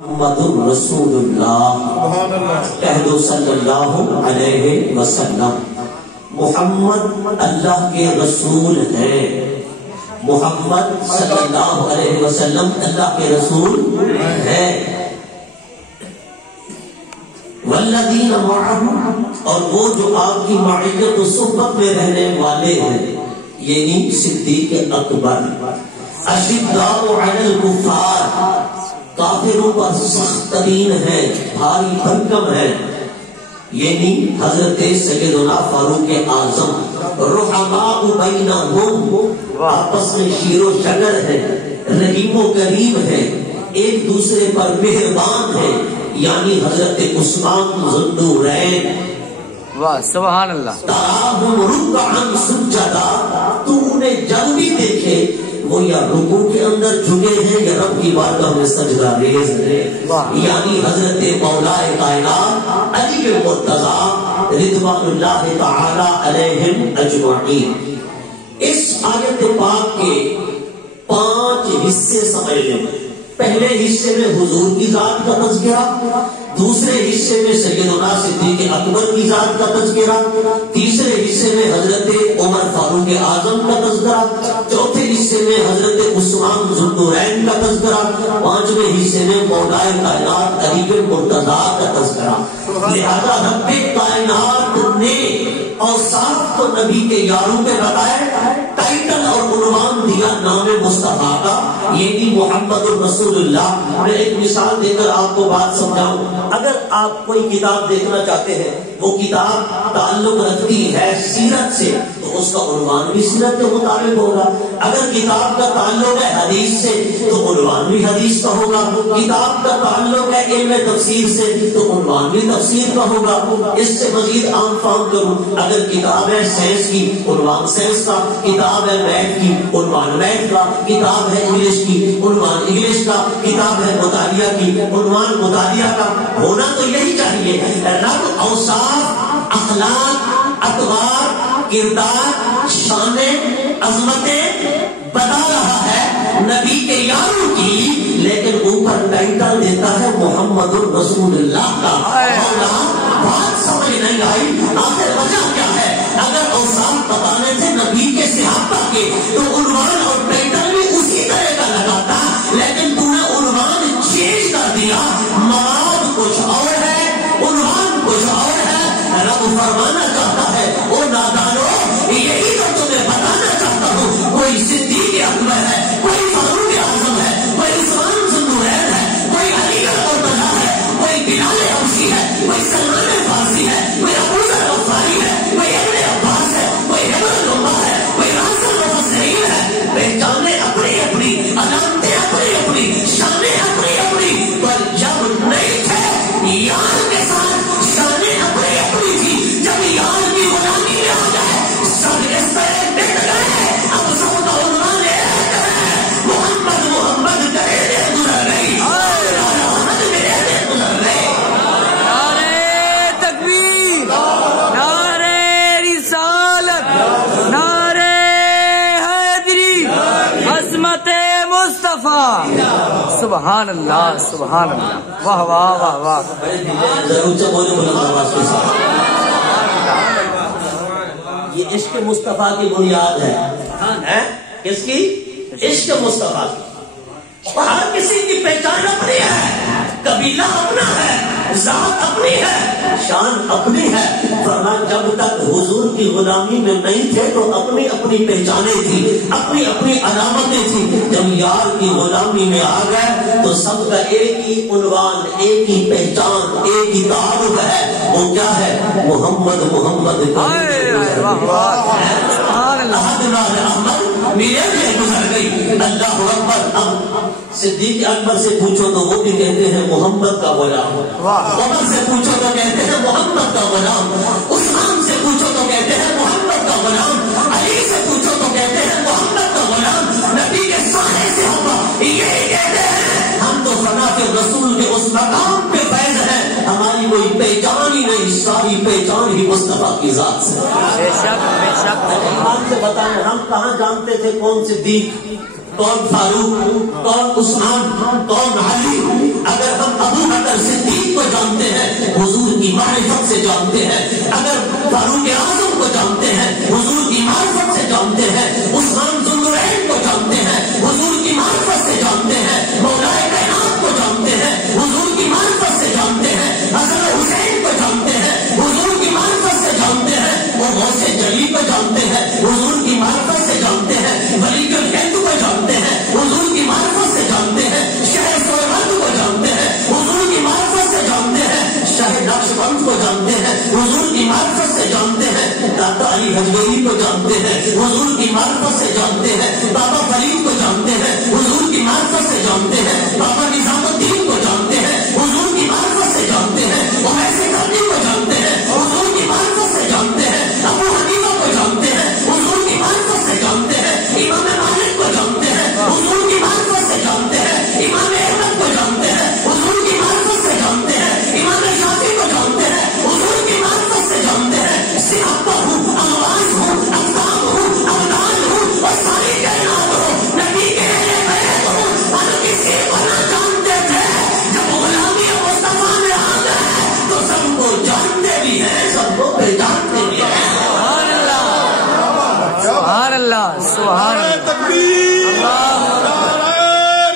محمد رسول اللہ کہہ دو صلی اللہ علیہ وسلم۔ محمد اللہ کے رسول ہیں، محمد صلی اللہ علیہ وسلم اللہ کے رسول ہیں۔ والذین معہم، اور وہ جو آپ کی معیت و صحبت میں رہنے والے ہیں، یعنی صدیق اکبر۔ اشداء علی الکفار، کافروں پر سخت ترین ہے، بھاری بھرکم ہے، یعنی حضرت سیدنا فاروق اعظم۔ رحماء بینہم، آپس میں شیر و شکر ہے، رحیم و کریم ہے، ایک دوسرے پر مہربان ہے، یعنی حضرت عثمان ذو النورین۔ واہ سبحان اللہ۔ تراہم رکعا سجدا، تو انہیں جب بھی دیکھے وہ یا رکوع کے اندر جھکے ہیں یا رب کی بارگاہ میں سجدہ ریز ہیں، یعنی حضرت مولا کائنات علی مرتضی رضوان اللہ تعالی علیہم اجمعین۔ اس آیت پاک کے 5 حصے سمجھ لیں۔ پہلے حصے میں حضور کی ذات کا تذکرہ، دوسرے حصے میں سیدنا صدیق اکبر کی ذات کا تذکرہ، تیسرے حصے میں حضرت عمر فاروق اعظم کا تذکرہ، چوتھے حصے میں حضرت عثمان ذو النورین کا تذکرہ، 5ویں حصے میں مولا کائنات علی مرتضی کا تذکرہ۔ لہذا رب کائنات نے اوصاف تو نبی کے یاروں میں بتائے، ٹائٹل اور عنوان دیا نام مصطفیٰ کا، یعنی محمد الرسول اللہ۔ میں ایک مثال دے کر آپ کو بات سمجھاؤں۔ اگر آپ کوئی کتاب دیکھنا چاہتے ہیں، وہ کتاب تعلق رکھتی ہے سیرت سے، تو اس کا عنوان بھی سیرت کے مطابق ہوگا۔ اگر کتاب کا تعلق ہے حدیث سے، تو عنوان بھی حدیث کا ہوگا۔ کتاب کا تعلق ہے علم تفسیر سے، تو عنوان بھی تفسیر کا ہوگا۔ اس سے مزید عام فہم کروں، اگر کتاب ہے سائنس کی، عنوان سائنس کا، کتاب ہے میتھ کی، عنوان میتھ کا، کتاب ہے انگلش کی، عنوان انگلش کا، کتاب ہے مطالعہ کی، عنوان مطالعہ کا۔ ہونا تو یہی چاہیے۔ رب اوصاف، اخلاق، اطوار، کردار، شانیں، عظمتیں بتا رہا ہے نبی کے یاروں کی، لیکن اوپر ٹائٹل دیتا ہے محمد الرسول اللہ کا۔ بات سمجھ نہیں آئی، آخر وجہ کیا ہے؟ اگر اوصاف بتانے تھے نبی کے صحابہ کے، تو عنوان اور ٹائٹل بھی اسی طرح کا لگاتا، لیکن تو نے عنوان چینج کر دیا، مراد کچھ اور ہے، عنوان کچھ اور ہے۔ رب فرمانا چاہتا ہے وہ نادانو، یہی تو تمہیں بتانا چاہتا ہوں، کوئی صدیق اکبر ہے، کوئی فاروق اعظم ہے، کوئی عثمان ذو النورین ہے، کوئی علی مرتضی ہے، کوئی بلال حبشی ہے، کوئی سلمان فارسی ہے، کوئی ابو ذر غفاری ہے، کوئی ابن عباس ہے، کوئی حبر الامہ ہے، کوئی راز المفسرین ہے۔ پہچانیں اپنی اپنی، علامتیں اپنی اپنی، شانیں اپنی اپنی، پر جب نہیں تھے یار کے ساتھ شانیں اپنی اپنی تھی، جب یار کی غلامی میں آ جائے سب اس طرح مٹ گئے۔ اب سب کا عنوان ایک ہے، محمد محمد کہے دے گزر گئی، محمد میرے دے گزر گئی۔ نعرہ تکبیر، نعرہ رسالت، نعرہ حیدری، عظمت مصطفیٰ۔ سبحان اللہ سبحان اللہ، واہ واہ واہ واہ۔ ضرور سے بولے بلند آواز کے ساتھ۔ یہ عشق مصطفیٰ کی بنیاد ہے۔ کس کی؟ عشق مصطفیٰ کی۔ ہر کسی کی پہچان اپنی ہے، قبیلہ اپنا ہے، ذات اپنی ہے، شان اپنی ہے۔ فرمایا جب تک حضور کی غلامی میں نہیں تھے تو اپنی اپنی پہچانیں تھی، اپنی اپنی علامتیں تھی۔ جب یار کی غلامی میں آ گئے تو سب کا ایک ہی عنوان، ایک ہی پہچان، ایک ہی تعارف ہے۔ وہ کیا ہے؟ محمد محمد میرے لیے گزر گئی۔ اللہ اکبر۔ اب صدیق اکبر سے پوچھو تو وہ بھی کہتے ہیں محمد کا غلام، عمر سے پوچھو تو کہتے ہیں محمد کا غلام، عثمان سے پوچھو تو کہتے ہیں محمد کا غلام، علی سے پوچھو تو کہتے ہیں محمد کا غلام۔ نبی کے سارے صحابہ یہی کہتے ہیں، ہم تو فنا کے رسول کے اس مقام پہ فیض ہیں، ہماری کوئی پہچان ہی نہیں، ساری پہچان ہی مصطفیٰ کی ذات سے۔ بے شک بے شک۔ ایمان سے بتائیں ہم کہاں جانتے تھے کون صدیق، کون فاروق، کون عثمان، کون علی؟ اگر ہم سے جانتے ہیں، اگر فاروق اعظم کو جانتے ہیں حضور کی معرفت سے جانتے ہیں، عثمان ذوالنورین کو جانتے ہیں حضور کی معرفت سے جانتے ہیں، مولا کائنات کو جانتے ہیں حضور کی معرفت سے جانتے ہیں، حضرت حسین کو جانتے ہیں حضور کی معرفت سے جانتے ہیں، اور غوث جلی کو جانتے ہیں حضور کی معرفت سے جانتے ہیں، ولی الہند کو جانتے ہیں حضور کی معرفت سے جانتے ہیں، شہر سویمرد کو جانتے ہیں حضور کی معرفت سے جانتے ہیں، شاہ نقشبند کو جانتے ہیں حضور کی معرفت سے جانتے ہیں، داتا علی حجویری کو جانتے ہیں حضور کی معرفت سے جانتے ہیں، بابا فرید کو جانتے ہیں حضور کی معرفت سے جانتے ہیں، بابا نظام الدین کو جانتے ہیں حضور کی معرفت سے جانتے ہیں، اویس قرنی کو جانتے ہیں حضور کی معرفت سے جانتے ہیں، ابو حنیفہ کو جانتے ہیں حضور کی معرفت سے جانتے ہیں، امام مالک کو جانتے ہیں حضور کی معرفت سے جانتے ہیں، امام احمد کو جانتے ہیں حضور کی معرفت سے جانتے ہیں، امام شافعی کو جانتے ہیں حضور کی معرفت سے جانتے ہیں، صحابہ ہوں، اموات ہوں، اقدام ہوں، ابدال ہوں، اور ساری کائنات ہوں، نبی کے اہل بیت ہوں، ہم کسی کو نہ جانتے تھے، جب غلامی مصطفیٰ میں آ گئے تو سب کو جانتے بھی ہیں، سب کو پہچانتے بھی ہیں۔ سبحان اللہ، سبحان اللہ، سبحان اللہ، تکبیر، نعرہ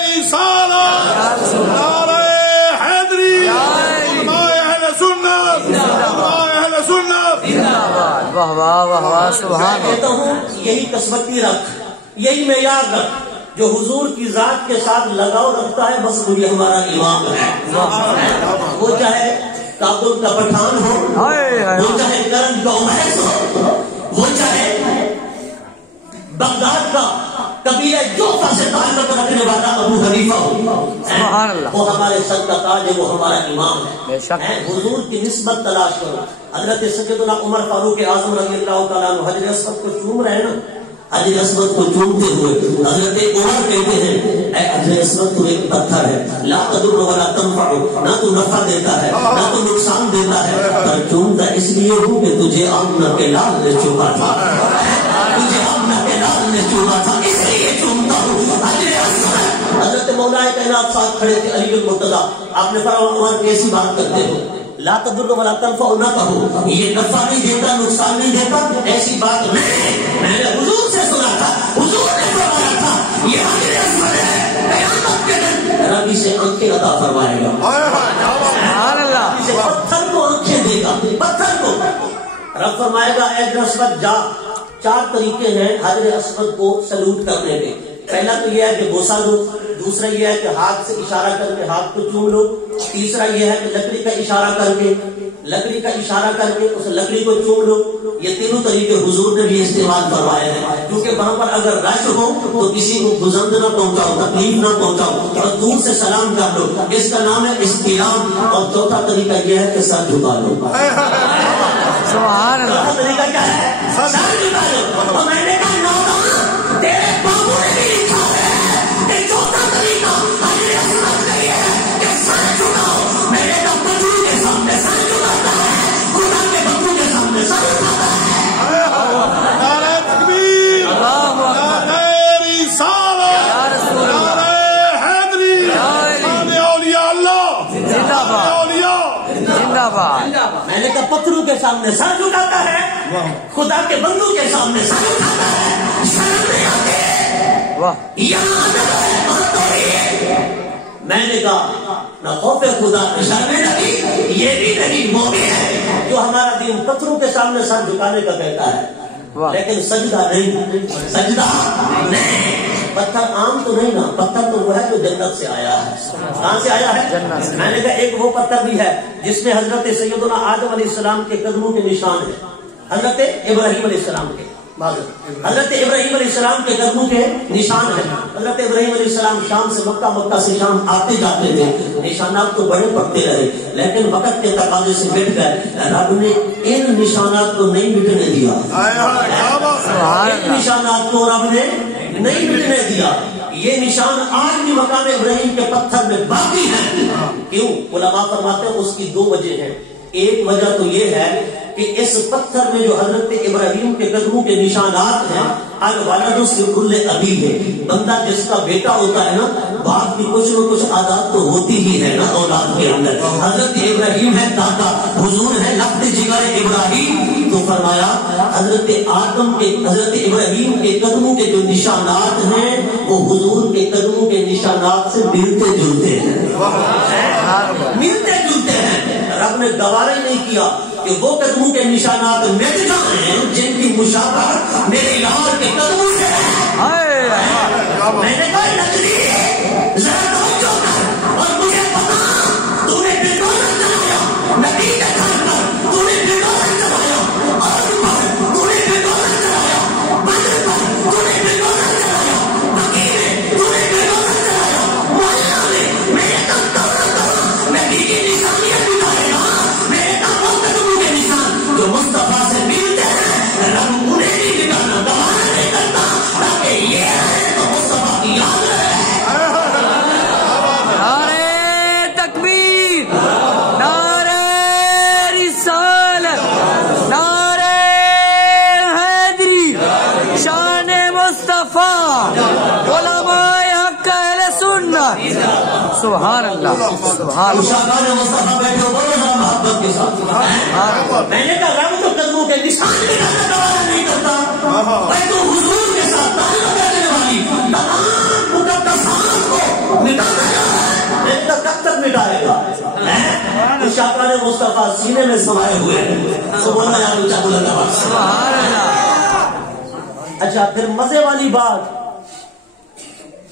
رسالت، نعرہ حیدری، علماء اہل سنت، علماء اہل سنت۔ واہ واہ واہ واہ، سبحان میں کہتا اللہ، ہوں یہی قسمتی رکھ، یہی معیار رکھ جو حضور کی ذات کے ساتھ لگاؤ رکھتا ہے، بس وہی ہمارا امام ہے۔ وہ چاہے کابل کا پٹھان ہو، وہ چاہے کرن کا اویس ہو، وہ چاہے بغداد کا قبیلہ جوفہ سے تعلق رکھنے والا ابو حنیفہ ہو، سبحان اللہ، وہ ہمارے سر کا تاج ہے، وہ ہمارا امام بے شک۔ ہے۔ حضور کی نسبت تلاش کرو۔ حضرت سیدنا عمر فاروق اعظم رضی اللہ تعالیٰ عنہ حجر اسود کو چوم رہے ہیں نا، حجر اسود کو چومتے ہوئے حضرت عمر کہتے ہیں اے حجر اسود تو ایک پتھر ہے، لا تضر ولا تنفع، نہ تو نفع دیتا ہے نہ تو نقصان دیتا ہے، پر چومتا اس لیے ہوں کہ تجھے آمنہ کے لال نے چوما تھا، تجھے آمنہ کے لال نے چوما تھا، اس لیے چومتا ہوں حجر اسود۔ حضرت مولا کائنات ساتھ کھڑے تھے علی المرتضیٰ، آپ نے فرمایا عمر کیسی بات کرتے ہو، لا تضر ولا تنفع نہ کہو، یہ نفع نہیں دیتا نقصان نہیں دیتا، ایسی بات نہیں، میں نے حضور سے سنا تھا، حضور نے فرمایا تھا یہ حجر اسود ہے، قیامت کے دن ربی سے آنکھیں عطا فرمائے گا، سبحان اللہ، ربی سے پتھر کو آنکھیں دے گا، پتھر کو رب فرمائے گا اے حجر اسود جا۔ 4 طریقے ہیں حجر اسود کو سلوٹ کرنے کے۔ پہلا تو یہ ہے کہ بوسہ دو، دوسرا یہ ہے کہ ہاتھ سے اشارہ کر کے ہاتھ کو چوم لو، تیسرا یہ ہے کہ لکڑی کا اشارہ کر کے اس لکڑی کو چوم لو۔ یہ تینوں طریقے حضور نے بھی استعمال کروائے ہیں، کیونکہ وہاں پر اگر رش ہو تو کسی کو گزند نہ پہنچاؤ، تکلیف نہ پہنچاؤ، اور دور سے سلام کر لو، اس کا نام ہے استلام۔ اور چوتھا طریقہ یہ ہے کہ سر جھکا لو۔ سبحان اللہ، چوتھا طریقہ کیا ہے؟ سر جھکا لو۔ اور میں نے کہا نوجوان تیرے بابو نے بھی لکھا ہے کہ چوتھا طریقہ حجر اسود کا یہ ہے کہ سر جھکاؤ۔ میں نے کہا بدو کے سامنے سر جھکاتا ہے، خدا کے بدو کے سامنے سر جھکاتا ہے۔ نعرہ تکبیر، اللہ اکبر، نعرہ رسالت، یا رسول اللہ، نعرہ حیدری، نعرہ اولیاء اللہ، زندہ باد، اولیاء۔ زندہ باد، میں نے کہا پتھروں کے سامنے سر جھکاتا ہے، خدا کے بندوں کے سامنے سر اٹھاتا ہے، شرم نہیں آتی، واہ، یہاں ادب ہے، وہاں توحید۔ میں نے کہا نہ خوف خدا نہ شرم نبی، یہ بھی نہیں، وہ بھی ہے جو ہمارا دین پتھروں کے سامنے سر جھکانے کا کہتا ہے، واہ، لیکن سجدہ نہیں، سجدہ نہیں۔ پتھر عام تو نہیں نا، پتھر تو وہ ہے جو جنت سے آیا ہے۔ کہاں سے آیا ہے؟ جنت سے۔ میں نے کہا ایک وہ پتھر بھی ہے جس میں حضرت سیدنا آدم علیہ السلام کے قدموں کے نشان ہیں، حضرت ابراہیم علیہ السلام کے، حضرت ابراہیم علیہ السلام کے قدموں کے نشان ہیں۔ حضرت ابراہیم علیہ السلام شام سے مکہ، مکہ سے شام آتے جاتے تھے، نشانات تو بڑے پڑتے رہے، لیکن وقت کے تقاضے سے مٹ گئے۔ رب نے ان نشانات کو نہیں مٹنے دیا، ان نشانات کو رب نے نہیں مٹنے دیا۔ یہ نشان آج بھی مقام ابراہیم کے پتھر میں باقی ہیں۔ کیوں؟ علماء فرماتے ہیں اس کی 2 وجہ ہیں۔ ایک وجہ تو یہ ہے کہ اس پتھر میں جو حضرت ابراہیم کے قدموں کے نشانات ہیں، الولد لکل ابی ہے، بندہ جس کا بیٹا ہوتا ہے نا، باپ کی کچھ نہ کچھ عادات تو ہوتی ہی ہے نا اولاد کے اندر۔ حضرت ابراہیم ہے دادا، حضور ہے لفظ جگر ابراہیم، تو فرمایا حضرت آدم کے، حضرت ابراہیم کے قدموں کے جو نشانات ہیں وہ حضور کے قدموں کے نشانات سے ملتے جلتے ہیں، ملتے جلتے ہیں۔ رب نے گوارا نہیں کیا کہ وہ قدموں کے نشانات مٹ جائیں جن کی مشابہت میرے یار کے قدموں سے ہے۔ میں نے کہا نقلی ذرا توجہ کر، اور مجھے پتا تو نے بلڈوزر چلایا، نبی کے گھر پر تو نے بلڈوزر چلایا، اور تو نے بلڈوزر چلایا، بدر پر تو نے بلڈوزر چلایا، بقی میں تو نے بلڈوزر چلایا، محلہ میں میرے کم نبی کی نشانیت بتائے گا، میرے کم وہ قدموں کے نشان جو مصطفیٰ سے ملتے ہیں، رب انہیں نہیں بتانا، دوبارہ نہیں کرتا، تاکہ یہ ہے تو مصطفیٰ کی یاد رہے۔ نعرہ تکبیر، نعرہ رسالت، نعرہ حیدری، شان مصطفیٰ، علماء حق اہل سنت۔ سبحان اللہ، سبحان اللہ۔ مشاہدان مصطفیٰ بیٹھے ہو، بولو ذرا محبت کے ساتھ۔ میں نے کہا رب تو قدموں کے نشان مٹانا گوارا نہیں کرتا، میں تو حضور کے ساتھ تعلق رکھنے والی تمام مقدسات کو مٹانا چاہتا ہے۔ میں نے کہا کب تک مٹائے گا؟ مشاہدان مصطفیٰ سینے میں سمائے ہوئے ہیں۔ سبحان اللہ، اونچا بلند آواز۔ سبحان اللہ۔ اچھا پھر مزے والی بات،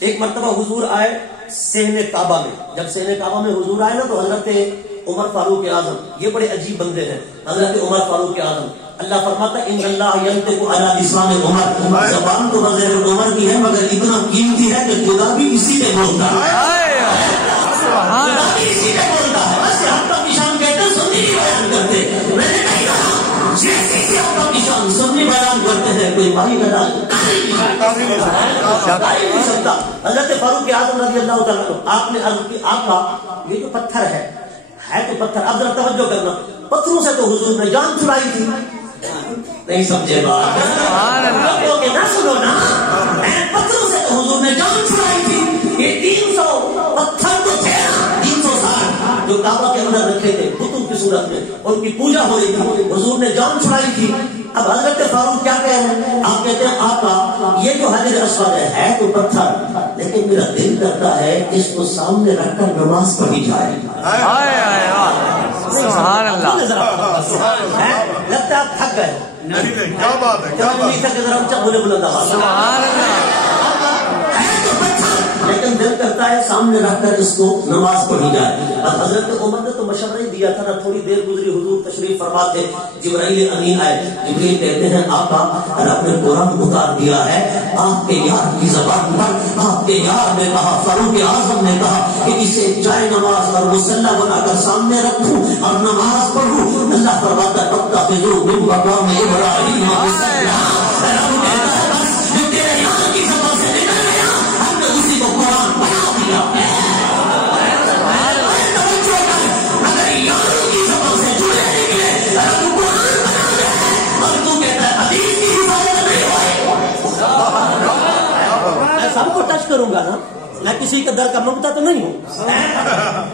ایک مرتبہ حضور آئے صحن کعبہ میں، جب صحن کعبہ میں حضور آئے نا تو حضرت عمر فاروق اعظم، یہ بڑے عجیب بندے ہیں، حضرت عمر فاروق اعظم، اللہ فرماتا ہے ان اللہ ینطق علی لسان عمر، زبان تو بغیر عمر کی ہے مگر اتنا قیمتی ہے کہ خدا بھی اسی سے بولتا ہے، خدا بھی اسی سے بولتا ہے۔ بس ہم کا نشان کہتے ہیں، سنی نہیں بیان کرتے۔ میں نے نہیں کہا جیسے کہ ہم کا نشان سنی بیان کرتے ہیں، کوئی ماہی گدا نہیں سکتا۔ حضرت فاروق اعظم رضی اللہ تعالیٰ عنہ، آپ نے عرض کی آقا یہ جو پتھر ہے تو پتھر، اب ذرا توجہ کرنا، پتھروں سے تو حضور نے جان چھڑائی تھی، نہیں سمجھے بات؟ نہ سنو نا، پتھروں سے تو حضور نے جان چھڑائی تھی، یہ 300 پتھر تو تھے نا، 300 سال جو کعبہ کے اندر رکھے تھے بتوں کی صورت میں، ان کی پوجا ہو رہی تھی، حضور نے جان چھڑائی تھی۔ اب حضرت فاروق کیا کہہ رہے ہیں؟ آپ کہتے ہیں آقا یہ جو حجر اسود ہے تو پتھر، لیکن میرا دل کرتا ہے اس کو سامنے رکھ کر نماز پڑھی جائے۔ سبحان اللہ۔ لگتا ہے آپ تھک گئے، کیا بات ہے، کیا بات ہے۔ ذرا اونچا بولے بلند آواز۔ سبحان اللہ۔ لیکن دل کرتا ہے سامنے رکھ کر اس کو نماز پڑھی جائے۔ اب حضرت عمر نے تو مشورہ ہی دیا تھا نا، تھوڑی دیر گزری حضور تشریف فرما تھے، جبرائیل امین آئے، جبرائیل کہتے ہیں آقا رب نے قرآن اتار دیا ہے، آپ کے یار کی زبان پر آپ کے یار نے کہا، فاروق اعظم نے کہا کہ اسے جائے نماز اور مصلی بنا کر سامنے رکھوں اور نماز پڑھوں۔ اللہ فرماتا ہے واتخذوا من مقام ابراہیم مصلی، رب کہتا ہے بس جو تیرے یار کی زبان سے نکل گیا ہم نے اسی کو قرآن بنا دیا۔ اگر یاروں کی زبان سے جڑے نکلے رب قرآن بنا دے، اور تو کہتا ہے حدیث کی حفاظت نہیں ہوئی۔ میں سب کو ٹچ کروں گا نا، میں کسی کا در کا منگتا تو نہیں ہوں،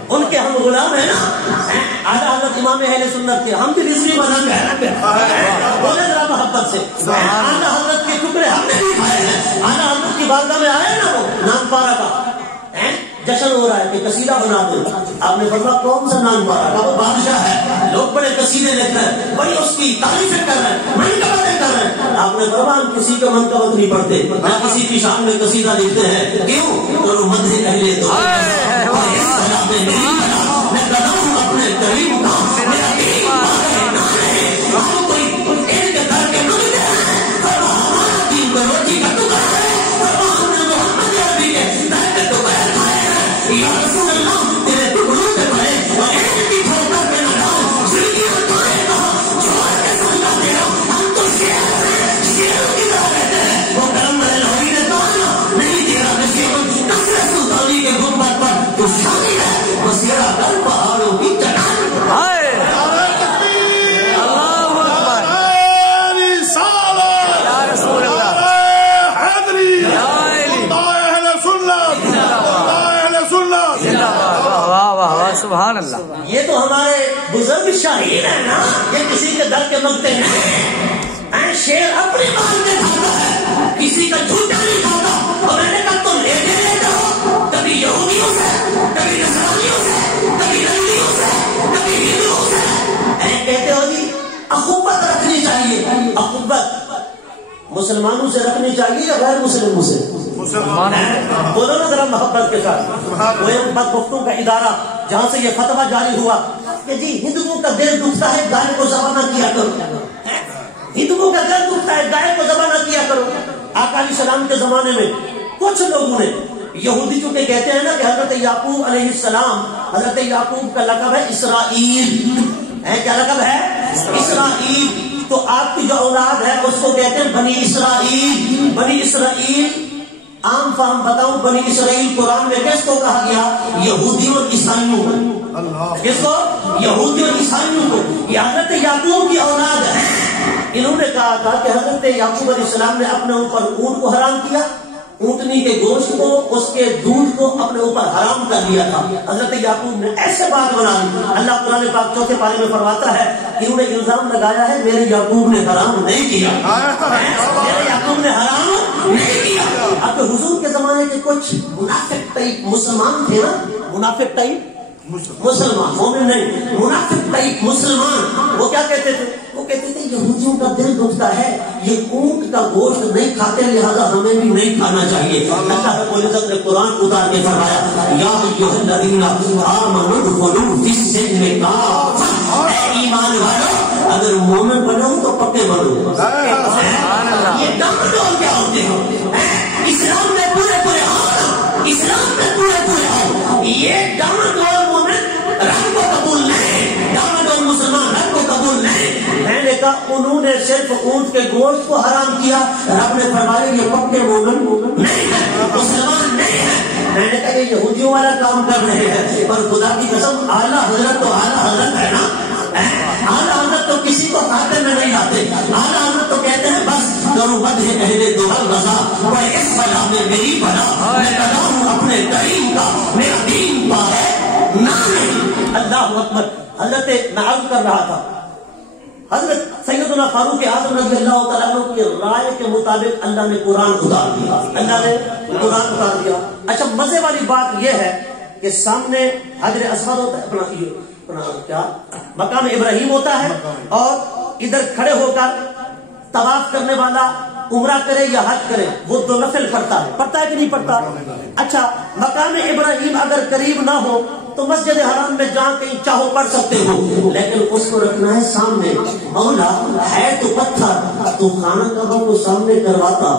ان کے ہم غلام ہیں نا، اعلیٰ حضرت امام اہل سنت کے، ہم بھی رضوی بنا کے بولے ذرا محبت سے، اعلیٰ حضرت کے ٹکڑے ہم نے بھی کھائے ہیں، اعلیٰ حضرت کی بارگاہ میں آئے نا، وہ نام پارا کا جشن ہو رہا ہے کہ قصیدہ بنا دے، آپ نے فرمایا کون سا نام پارا کا؟ وہ بادشاہ ہے، لوگ بڑے قصیدے لکھ رہے ہیں، بڑی اس کی تعریفیں کر رہے ہیں، منقبتیں کر رہے ہیں۔ آپ نے فرمایا کسی کا منقبت نہیں پڑھتے، نہ کسی کی شان میں قصیدہ لکھتے ہیں، کیوں؟ تو مدح اہل دو میں قدم اپنے قریب کا میرا دین باقی نہ رہے، ہم کوئی ایک کر کے ملتے ہیں، فرما ہمارا دین کو روٹی کا ٹکڑا ہے، فرما ہم نے محمد عربی کے در کے ٹکڑے کھائے ہیں، یا رسول اللہ تیرے ٹکڑوں پہ پڑے اور ایک بھی ٹھوکر پہ نہ ڈاؤ، زندگیاں کھائے کہا چھوڑ کے سننا تیرا، ہم تو شیر ہیں، شیر کی طرح کہتے ہیں، وہ کرم والے لوگی نے کہا نہیں تیرا نصیب نصر سلطانی کے گنبد پر تو شانی ہے، بسیرا کر پہاڑوں کی چٹان۔ اللہ. یہ تو ہمارے بزرگ شاہین ہے نا، یہ کسی کے در کے مانگتے ہیں. شیر اپنی بات میں کھاتا ہے، کسی کا جھوٹا نہیں کھاتا. اور میں نے کہا تم لیتے ہو، کبھی یہودیوں سے، کبھی نصرانیوں سے، کبھی نبیوں سے، کبھی ہندوؤں سے. کہتے ہو جی اخوت رکھنی چاہیے. اخوت مسلمانوں سے رکھنی چاہیے یا غیر مسلموں سے؟ بولو نا ذرا محبت کے ساتھ. وہ ایک بدبختوں کا ادارہ جہاں سے یہ فتویٰ جاری ہوا کہ جی ہندوؤں کا دل دکھتا ہے گائے کو ذبح نہ کیا کرو. ہندوؤں کا دل دکھتا ہے گائے کو ذبح نہ کیا کرو. آقا علیہ السلام کے زمانے میں کچھ لوگوں نے، یہودی چونکہ کہتے ہیں نا کہ حضرت یعقوب علیہ السلام، حضرت یعقوب کا لقب ہے اسرائیل. کیا لقب ہے؟ اسرائیل. تو آپ کی جو اولاد ہے اس کو کہتے ہیں بنی اسرائیل. بنی اسرائیل عام فہم بتاؤں، بنی اسرائیل قرآن میں کس کو کہا گیا؟ یہودیوں اور عیسائیوں کو. کس کو؟ یہودیوں اور عیسائیوں کو. یہ حضرت یعقوب کی اولاد ہے. انہوں نے کہا تھا کہ حضرت یعقوب علیہ السلام نے اپنے اوپر اونٹ کو حرام کیا، اونٹنی کے گوشت کو، اس کے دودھ کو اپنے اوپر حرام کر دیا تھا. حضرت یعقوب نے ایسے بات بنا لی. اللہ قرآن پاک چوتھے پارے میں فرماتا ہے کہ انہوں نے الزام لگایا ہے میرے یعقوب نے حرام نہیں کیا، میرے یعقوب نے حرام نہیں کیا. اب حضور کے زمانے کے کچھ منافق ٹائپ مسلمان تھے نا، منافق ٹائپ مسلمان، مومن نہیں، منافق ٹائپ مسلمان. وہ کیا کہتے تھے؟ وہ کہتے تھے یہودیوں کا دل دکھتا ہے، یہ اونٹ کا گوشت نہیں کھاتے لہذا ہمیں بھی نہیں کھانا چاہیے. اللہ رب العزت نے قرآن اتار کے فرمایا یا ایھا الذین آمنوا ادخلوا فی السلم کافۃ. اے ایمان والو اگر مومن بنو تو پکے بنو. یہ ڈانڈول کیا ہوتے ہو؟ اسلام میں پورے پورے آؤ، اسلام میں پورے پورے آؤ. یہ ڈانڈول رب کو قبول نہیں، ڈانڈول مسلمان رب کو قبول نہیں. میں نے کہا انہوں نے صرف اونٹ کے گوشت کو حرام کیا، رب نے فرمایا یہ پکے مومن نہیں ہے، مسلمان نہیں ہے. میں نے کہا یہ یہودیوں والا کام کر رہے ہیں. پر خدا کی قسم اعلیٰ حضرت تو اعلیٰ حضرت ہے نا. اعلیٰ حضرت تو کسی کو کھاتے میں نہیں لاتے. اعلیٰ حضرت تو کہتے ہیں بس کرو مد ہے اہل دوہر رضا وہ اس بلا میں میری بلا، میں بلا ہوں اپنے کریم کا، میرا دین پا ہے نہیں. اللہ اکبر. حضرت میں عرض کر رہا تھا حضرت سیدنا فاروق اعظم رضی اللہ تعالیٰ عنہ کی رائے کے مطابق اللہ نے قرآن اتار دیا. اللہ نے قرآن اتار دیا. اچھا مزے والی بات یہ ہے کہ سامنے حجر اسود ہوتا ہے، اپنا کیا مقام ابراہیم ہوتا ہے، اور ادھر کھڑے ہو کر طواف کرنے والا عمرہ کرے یا حج کرے وہ دو نفل پڑھتا ہے کہ نہیں پڑھتا؟ اچھا مقام ابراہیم اگر قریب نہ ہو تو مسجد حرام میں جہاں کہیں چاہو پڑھ سکتے ہو، لیکن اس کو رکھنا ہے سامنے. مولا ہے تو پتھر، تو خانہ کعبہ کو سامنے کرواتا.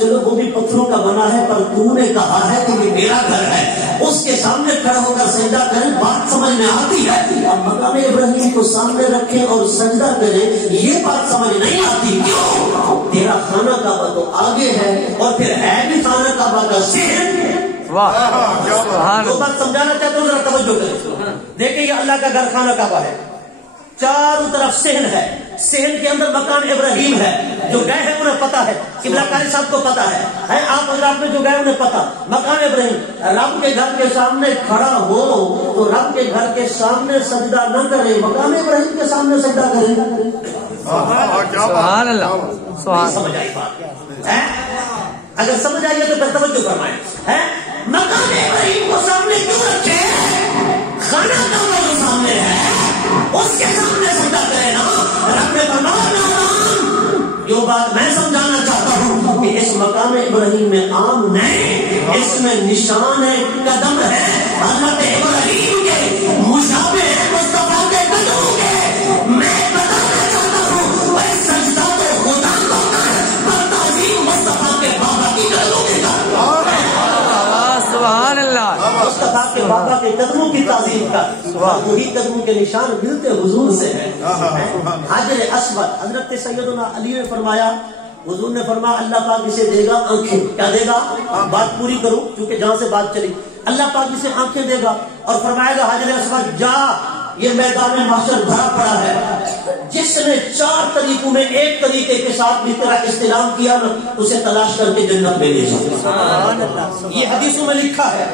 چلو وہ بھی پتھروں کا بنا ہے پر تو نے کہا ہے کہ یہ میرا گھر ہے، اس کے سامنے کھڑا ہو کر سجدہ کریں، بات سمجھ میں آتی ہے. اب مقام ابراہیم کو سامنے رکھیں اور سجدہ کریں، یہ بات سمجھ نہیں آتی. کیوں؟ تیرا خانہ کعبہ تو آگے ہے اور پھر ہے بھی خانہ کعبہ کا صحن. جو بات سمجھانا چاہتے ہوں ذرا توجہ کریں. دیکھیں یہ اللہ کا گھر خانہ کعبہ ہے، چاروں طرف صحن ہے، صحن کے اندر مکان ابراہیم ہے. جو گئے ہیں انہیں پتا ہے، قبلہ کاری صاحب کو پتا ہے آپ حضرات میں جو گئے انہیں پتا. مکان ابراہیم رب کے گھر کے سامنے کھڑا ہو تو رب کے گھر کے سامنے سجدہ نہ کرے، مکان ابراہیم کے سامنے سجدہ کرے. سبحان اللہ. سمجھ آئی بات؟ اگر سمجھ آئیے تو پھر توجہ فرمائیں. مقام ابراہیم کو سامنے کیوں رکھے؟ خانہ کعبہ جو سامنے ہے اس کے سامنے سجدہ کرے نا. رب نے فرمایا جو بات میں سمجھانا چاہتا ہوں کہ اس مقام ابراہیم میں عام نہیں، اس میں نشان ہے، قدم ہے حضرت ابراہیم کے، مشابہ ہے مصطفیٰ کے قدموں کے. میں بتانا چاہتا ہوں وہ سجدہ تو خدا کا ہے پر تعظیم مصطفیٰ کے بابا کی قدموں کے کا. سبحان اللہ. مصطفیٰ کے بابا کے قدموں کی تعظیم کا وہی قدموں کے نشان ملتے حضور سے ہیں. حجر اسود حضرت سیدنا علی نے فرمایا، حضور نے فرمایا اللہ پاک اسے دے گا آنکھیں. کیا دے گا؟ بات پوری کروں کیونکہ جہاں سے بات چلی. اللہ پاک اسے آنکھیں دے گا اور فرمائے گا حجر اسود جا، یہ میدان محشر بھرا پڑا ہے، جس نے 4 طریقوں میں ایک طریقے کے ساتھ بھی تیرا استلام کیا نا اسے تلاش کر کے جنت میں لے جا. یہ حدیثوں میں لکھا ہے.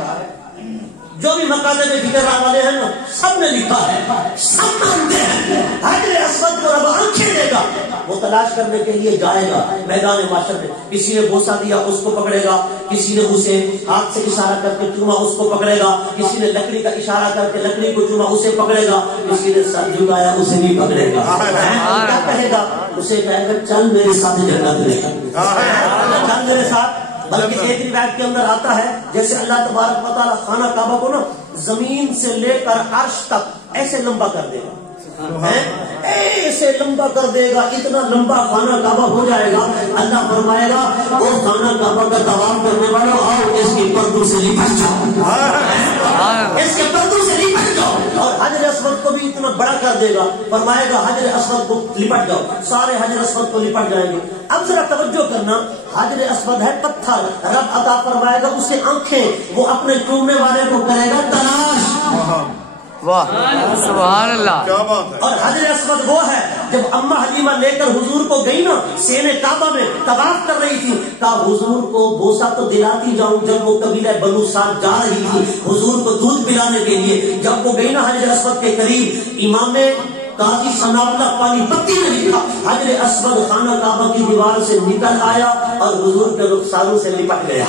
جو بھی مکاتب فکر والے ہیں نا سب نے لکھا ہے، سب مانتے ہیں حجر اسود کو رب آنکھیں دے گا، وہ تلاش کرنے کے لیے جائے گا میدان محشر میں، کسی نے بوسہ دیا اس کو پکڑے گا، کسی نے اسے ہاتھ سے اشارہ کر کے چوما اس کو پکڑے گا، کسی نے لکڑی کا اشارہ کر کے لکڑی کو چوما اسے پکڑے گا، کسی نے سر جھکایا اسے بھی پکڑے گا۔ کیا کہے گا؟ اسے کہے گا چل میرے ساتھ جنت میں، چل میرے ساتھ۔ بلکہ ایک روایت کے اندر آتا ہے جیسے اللہ تبارک و تعالیٰ خانہ کعبہ کو نا زمین سے لے کر عرش تک ایسے لمبا کر دے گا، ایسے لمبا کر دے گا، اتنا لمبا خانہ کعبہ ہو جائے گا، اللہ فرمائے گا وہ خانہ کعبہ کا طواف کرنے والوں آؤ اس کے پردوں سے لپٹ جاؤ، اس کے پردوں سے لپٹ جاؤ، اور حجر اسود کو بھی اتنا بڑا کر دے گا، فرمائے گا حجر اسود کو لپٹ جاؤ، سارے حجر اسود کو لپٹ جائیں گے۔ اب ذرا توجہ کرنا، حجر اسود ہے پتھر، رب عطا فرمائے گا اس کے آنکھیں، وہ اپنے چومنے والے کو کرے گا تلاش۔ واہ سبحان اللہ، کیا بات ہے۔ اور حجر اسود وہ ہے جب اما حلیمہ لے کر حضور کو گئی نا سینے کعبہ میں طواف کر رہی تھی، کہا حضور کو بوسہ تو دلاتی جاؤں، جب وہ قبیلہ بنو سعد جا رہی تھی حضور کو دودھ پلانے کے لیے، جب وہ گئی نا حجر اسود کے قریب، امام قاضی ثناء اللہ پانی پتی نے لکھا حجر اسود خانہ کعبہ کی دیوار سے نکل آیا اور حضور کے رخساروں سے لپٹ گیا،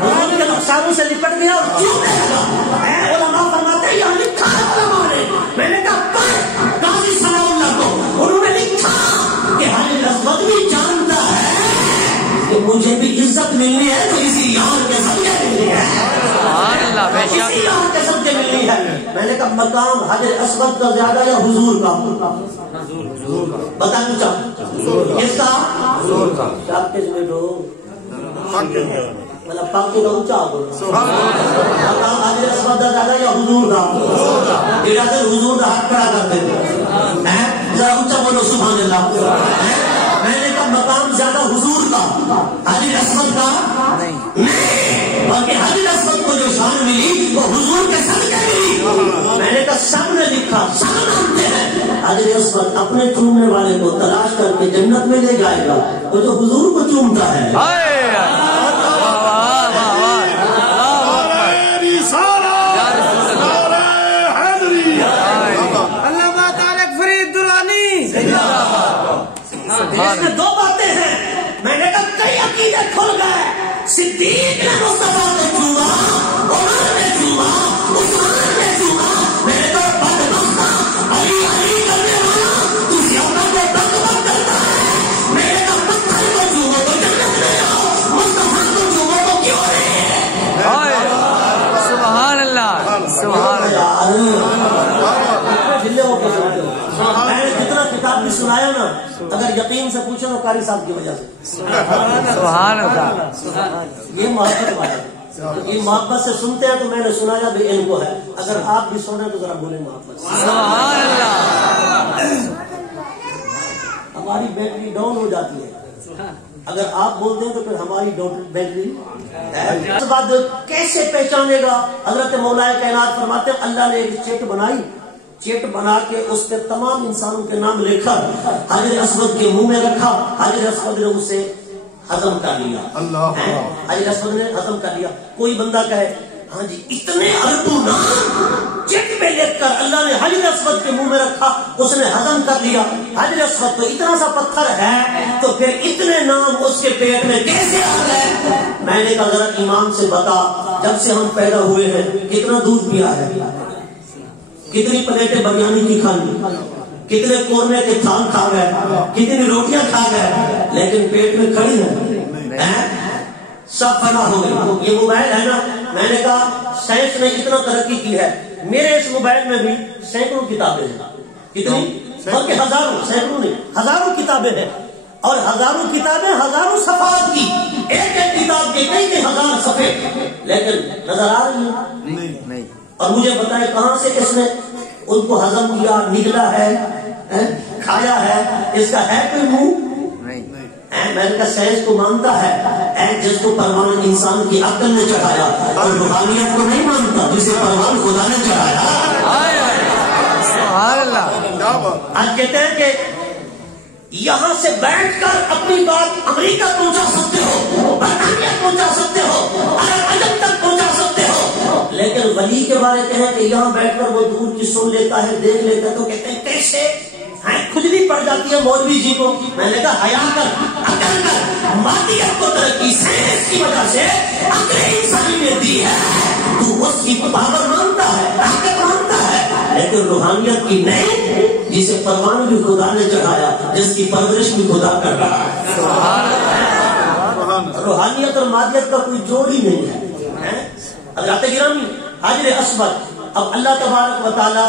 حضور کے رخساروں سے لپٹ گیا اور چومنے لگا۔ علماء فرماتے ہیں یہاں لکھا ہے علماء نے، میں نے کہا پڑھ قاضی ثناء اللہ کو، انہوں نے لکھا کہ حجر اسود بھی جانتا ہے کہ مجھے بھی عزت ملنی ہے تو اسی یار کے صدقے ملنی ہے، سبحان اللہ، بے شک اسی یار کے صدقے ملنی ہے۔ میں نے کہا مقام حجر اسود کا زیادہ یا حضور کا؟ بتانا چاہوں کس کا؟ حضور کا۔ آپ کس میں لو مطلب پاکی کا اونچا مقام حجر اسود کا زیادہ یا حضور کا؟ حضور کا ہاتھ کھڑا کر دیتے ذرا اونچا بولو سبحان اللہ۔ میں نے کہا مقام زیادہ حضور کا، حجر اسود کا نہیں، بلکہ حجر اسود کو جو شان ملی وہ حضور کے صدقے ملی۔ میں نے کہا سب نے لکھا، سب مانتے ہیں حجر اسود اپنے چومنے والے کو تلاش کر کے جنت میں لے جائے گا، وہ جو حضور کو چومتا ہے۔ اس میں دو باتیں ہیں، میں نے کہا کئی عقیدے کھل گئے، صدیق نے مصطفیٰ کو چوما، عمر نے چوما، عثمان نے چوما، میں نے کہا بدبختہ علی علی کرنے والا تو زیادہ کو بدبخت کرتا ہے، میں نے کہا پتھر کو چومو تو جنت میں آؤ، مصطفیٰ کو چومو تو کیوں نہیں ہے؟ سبحان اللہ سبحان اللہ۔ میں نے جتنا کتاب بھی سنایا نا، اگر یقین سے پوچھو نا قاری صاحب کی وجہ سے، سبحان اللہ، یہ محبت والا ہے، یہ محبت سے سنتے ہیں تو میں نے سنایا بھی ان کو ہے، اگر آپ بھی سنیں تو ذرا بولیں محبت سے۔ سبحان اللہ۔ ہماری بیٹری ڈاؤن ہو جاتی ہے، اگر آپ بولتے ہیں تو پھر ہماری بیٹری اس بعد کیسے پہچانے گا؟ حضرت مولا کائنات فرماتے ہیں اللہ نے ایک چٹ بنائی، چٹ بنا کے اس پہ تمام انسانوں کے نام لکھا، حجر اسود کے منہ میں رکھا، حجر اسود نے اسے ہضم کر لیا، حجر اسود نے ہضم کر لیا۔ کوئی بندہ کہے ہاں جی اتنے اربوں نام چٹ پہ لکھ کر اللہ نے حجر اسود کے منہ میں رکھا، اس نے ہضم کر لیا، حجر اسود تو اتنا سا پتھر ہے تو پھر اتنے نام اس کے پیٹ میں کیسے آ گئے؟ میں نے کہا ذرا ایمان سے بتا، جب سے ہم پیدا ہوئے ہیں کتنا دودھ پیا ہے، کتنی پلیٹیں بریانی کی کھائی، کتنے قورمے کے تھان کھا گئے، کتنی روٹیاں کھا گئے، لیکن پیٹ میں کھڑی ہے، سب فنا ہو گئی۔ یہ موبائل ہے نا، میں نے کہا سائنس نے اتنا ترقی کی ہے، میرے اس موبائل میں بھی سینکڑوں کتابیں ہیں، کتنی بلکہ ہزاروں، سینکڑوں نہیں ہزاروں کتابیں ہیں، اور ہزاروں کتابیں ہزاروں صفحات کی، ایک ایک کتاب کے کئی کئی ہزار صفحے، لیکن نظر آ رہی ہے نہیں۔ اور مجھے بتائے کہاں سے اس نے ان کو ہضم کیا، نگلا ہے، کھایا ہے، اس کا ہے کوئی منہ؟ میں نے کہا سائنس کو مانتا ہے، جس کو پروان انسان کی عقل نے چڑھایا، اور روحانیت کو نہیں مانتا جسے پروان خدا نے چڑھایا۔ آج کہتے ہیں کہ یہاں سے بیٹھ کر اپنی بات امریکہ پہنچا سکتے ہو، برطانیہ پہنچا سکتے ہو، عرب عجم تک پہنچا سکتے ہو، لیکن ولی کے بارے کہیں کہ یہاں بیٹھ کر وہ دور کی سن لیتا ہے دیکھ لیتا ہے تو کہتے ہیں کیسے کھجلی پڑ جاتی ہے مولوی جی کو. میں نے کہا حیا کر عقل کر مادیت کو ترقی سائنس کی وجہ سے عقل انسانی نے دی ہے تو اس کی پاور مانتا ہے طاقت مانتا ہے لیکن روحانیت کی نہیں جسے پروان بھی خدا نے چڑھایا جس کی پرورش بھی خدا کر رہا ہے. روحانیت اور مادیت کا کوئی جوڑ ہی نہیں ہے. حضرات گرامی حاضر اصبر اب اللہ تبارک و تعالی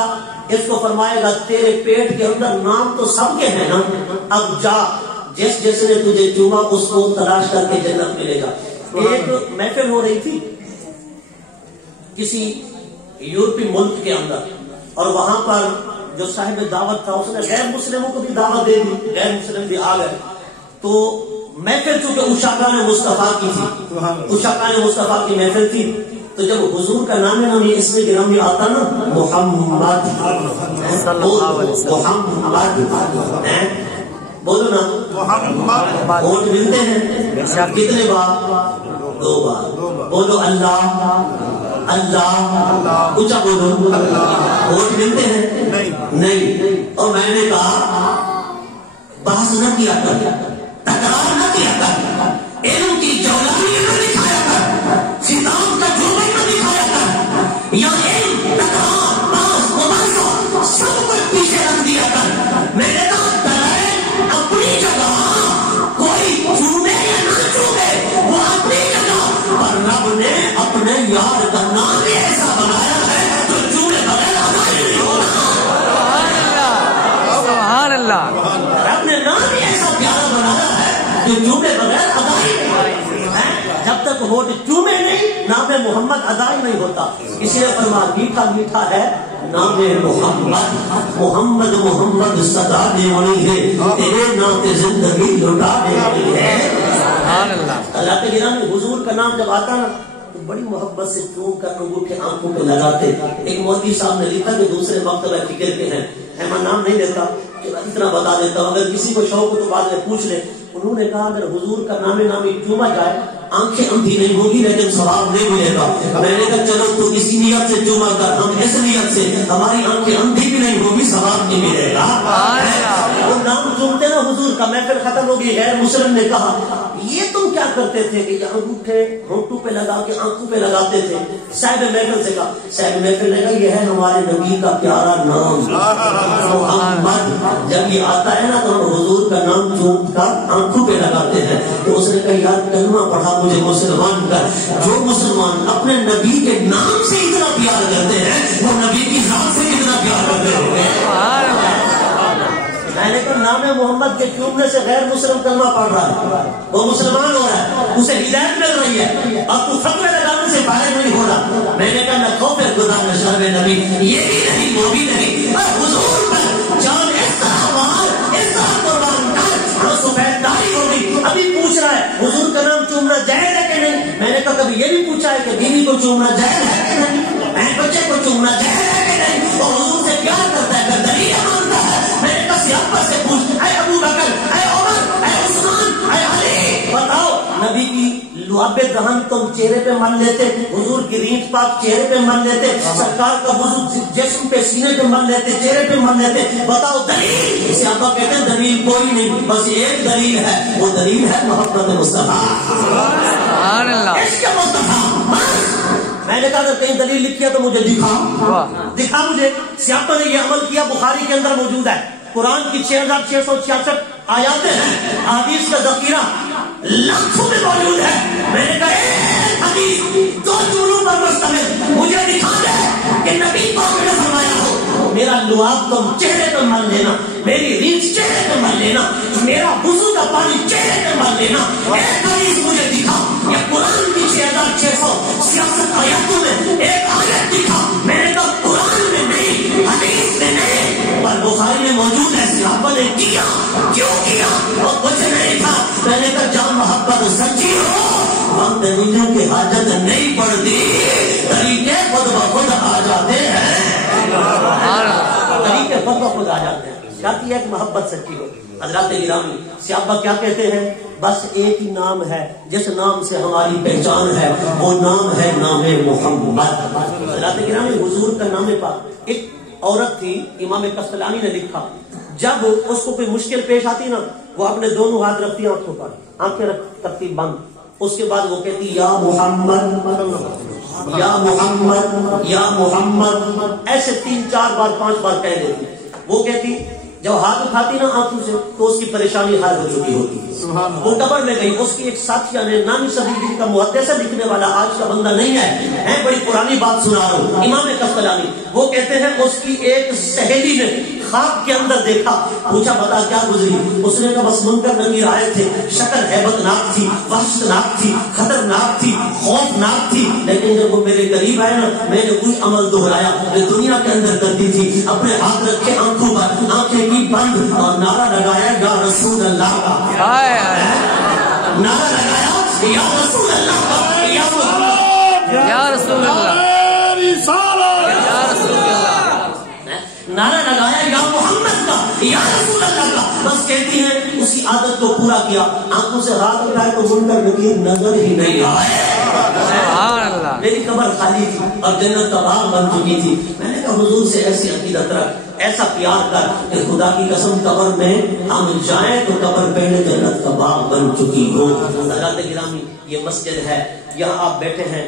اس کو فرمائے گا تیرے پیٹ کے اندر نام تو سب کے ہیں نا اب جا جس جس نے تجھے چوما اس کو تلاش کر کے جنت ملے گا. ایک محفل ہو رہی تھی کسی یورپی ملک کے اندر اور وہاں پر جو صاحب دعوت تھا اس نے غیر مسلموں کو بھی دعوت دے دی غیر مسلم بھی آ گئے تو محفل چونکہ عشاقاء مصطفیٰ کی تھی عشاقاء مصطفیٰ کی محفل تھی تو جب حضور کا نام یہ اس میں گرام میں آتا نا محمد بولو نا محمد ووٹ ملتے ہیں کتنے بار 2 بار بولو اللہ اللہ اونچا بولو ووٹ ملتے ہیں نہیں اور میں نے کہا بحث نہ کیا کر تکرار نہ کیا کر علم کی جولانی نہ دکھایا کر خطاب کا جوڑن نہ دکھایا کر یا علم تکرار باس مباحثہ سب کو پیچھے رکھ دیا کر. میں نے کہا دلائل اپنی جگہ کوئی چومے یا نہ چومے وہ اپنی جگہ پر رب نے اپنے یار کا نام ہی ایسا بنایا ہے جو چومے بغیر ادائی نہیں ہونا. سبحان اللہ. رب نے نام ہی ایسا پیارا بنایا ہے جو چومے بغیر ادائی نہیں. جب تک ہوٹ چومے نہیں نام محمد ادائی نہیں ہوتا. اس لیے فرما میٹھا میٹھا ہے نام محمد محمد محمد صدا دے والی ہے تیرے نام تے زندگی لٹا دے والی ہے. سبحان اللہ. اللہ کے گرامی حضور کا نام جب آتا نا تو بڑی محبت سے چوم کر انگوٹھے آنکھوں پہ لگاتے. ایک مولوی صاحب نے لکھا کہ دوسرے مرتبہ فکر کے ہیں میں نام نہیں لیتا اتنا بتا دیتا ہوں اگر کسی کو شوق ہو تو بعد میں پوچھ لے. انہوں نے کہا اگر حضور کا نام نامی چوما جائے آنکھیں اندھی نہیں ہوگی لیکن ثواب نہیں ملے گا. میں نے کہا چلو تو اسی نیت سے چوما کر ہم اس نیت سے ہماری آنکھیں اندھی بھی نہیں ہوگی ثواب نہیں ملے گا. وہ نام چومتے نا حضور کا محفل ختم ہوگی غیر مسلم نے کہا یہ تم کیا کرتے تھے کہ یہ انگوٹھے ہونٹوں پہ لگا کے آنکھوں پہ لگاتے تھے. صاحب محفل سے کہا صاحب محفل نے کہا یہ ہے ہمارے نبی کا پیارا نام محمد. جب یہ آتا ہے نا تو ہم حضور کا نام چوم کر آنکھوں پہ لگاتے ہیں. تو اس نے کہا یار کلمہ پڑھا مجھے مسلمان کر. جو مسلمان اپنے نبی کے نام سے اتنا پیار کرتے ہیں وہ نبی کی ذات سے کتنا پیار کرتے ہوں گے. میں نے کہا نام محمد کے چومنے سے غیر مسلم کلمہ پڑھ رہا ہے وہ مسلمان ہو رہا ہے اسے ہدایت مل رہی ہے اب تو فتوے لگانے سے باہر نہیں ہو رہا. میں نے کہا نہ خوف خدا نہ شرم نبی یہ بھی نہیں وہ بھی نہیں حضور پر جان اس طرح باہر اس طرح قربان کر سفید داڑھی ہو گئی. ابھی پوچھ رہا ہے حضور کا نام چومنا جائز ہے کہ نہیں. میں نے کہا کبھی یہ بھی پوچھا ہے کہ بیوی کو چومنا جائز ہے کہ نہیں بچے کو چومنا جائز ہے کہ نہیں. اور حضور سے پیار کرتا ہے اگر دلیل مانتا ہے میں نے کہا سیاپا سے پوچھ اے ابو بکر اے عمر اے عثمان اے علی بتاؤ نبی کی لعاب دہن تم چہرے پہ من لیتے حضور کی ریت پاک چہرے پہ من لیتے سرکار کا وضو جسم پہ سینے پہ من لیتے چہرے پہ من لیتے بتاؤ دلیل. سیاپا کہتے ہیں دلیل کوئی نہیں بس ایک دلیل ہے وہ دلیل ہے محبت مصطفیٰ سبحان اللہ. عشق مصطفیٰ. میں نے کہا اگر کہیں دلیل لکھی ہے تو مجھے دکھا مجھے. سیاپا نے یہ عمل کیا بخاری کے اندر موجود ہے. قرآن کی 6666 آیات ہیں حدیث کا ذخیرہ لاکھوں میں موجود ہے. میں نے کہا حدیث 2 جملوں پر مشتمل مجھے دکھا دے کہ نبی پاک نے فرمایا ہو میرا لعاب تم چہرے پہ من لینا میری ریچھ چہرے پہ من لینا میرا وضو کا پانی چہرے پہ من لینا. ایک حدیث مجھے دکھا یا قرآن کی 6666 آیاتوں میں ایک آیت دکھا. میں نے کہا قرآن میں نہیں حدیث میں نہیں پر بخاری میں موجود ہے. صحابہ نے کیا کیوں کیا اور کچھ نہیں تھا. میں نے کہا جان محبت سچی ہو ہم دلیلوں کی حاجت نہیں پڑتی طریقے خود بخود آ جاتے ہیں. طریقے خود بخود آ جاتے ہیں. چاہتی ہے کہ محبت سچی ہو. حضرات گرامی صحابہ کیا کہتے ہیں بس ایک ہی نام ہے جس نام سے ہماری پہچان ہے، وہ نام ہے نام محمد۔ حضرات گرامی، حضور کا نام پاک۔ ایک عورت تھی، امام قسطلانی نے لکھا، جب اس کو کوئی مشکل پیش آتی نا، وہ اپنے دونوں ہاتھ رکھتی آنکھوں پر، آنکھیں کرتی بند، اس کے بعد وہ کہتی یا محمد یا محمد یا محمد، ایسے 3 4 بار 5 بار کہہ دیتی۔ وہ کہتی جب ہاتھ اٹھاتی نا آنکھوں سے تو اس کی پریشانی حل ہو چکی ہوتی ہے۔ وہ قبر میں گئی، اس کی ایک ساتھیہ نے، نامی صدیقی کا محدث لکھنے والا، آج کا بندہ نہیں ہے، بڑی پرانی بات سنا رہا ہوں، امام قسطلانی، وہ کہتے ہیں اس کی ایک سہیلی نے خواب کے اندر دیکھا، پوچھا بتا کیا گزری؟ اس نے کہا بس منکر نکیر آئے تھے، شکل ہیبت ناک تھی، وحشتناک تھی، خطرناک تھی، خوفناک تھی، لیکن جب وہ میرے قریب آئے نا، میں نے کوئی عمل دہرایا جو دنیا کے اندر کرتی تھی، اپنے ہاتھ رکھے آنکھوں پر، آنکھیں کی بند، اور نعرہ لگایا یا رسول اللہ کا، نعرہ لگایا یا رسول اللہ کا، یا محمد یا رسول اللہ، یا رسول اللہ، نعرہ لگایا یا محمد کا، یا رسول اللہ کا۔ بس کہتی ہیں اسی عادت کو پورا کیا، آنکھوں سے ہاتھ اٹھائے تو منکر نکیر نظر ہی نہیں آئے۔ سبحان اللہ۔ میری قبر خالی تھی اور جنت کا باغ بن چکی تھی۔ میں نے کہا حضور سے ایسی عقیدت رکھ، ایسا پیار کر کہ خدا کی قسم قبر میں ہم جائیں تو قبر پہلے جنت کا باغ بن چکی ہو۔ حضرات گرامی، یہ مسجد ہے، یہاں آپ بیٹھے ہیں،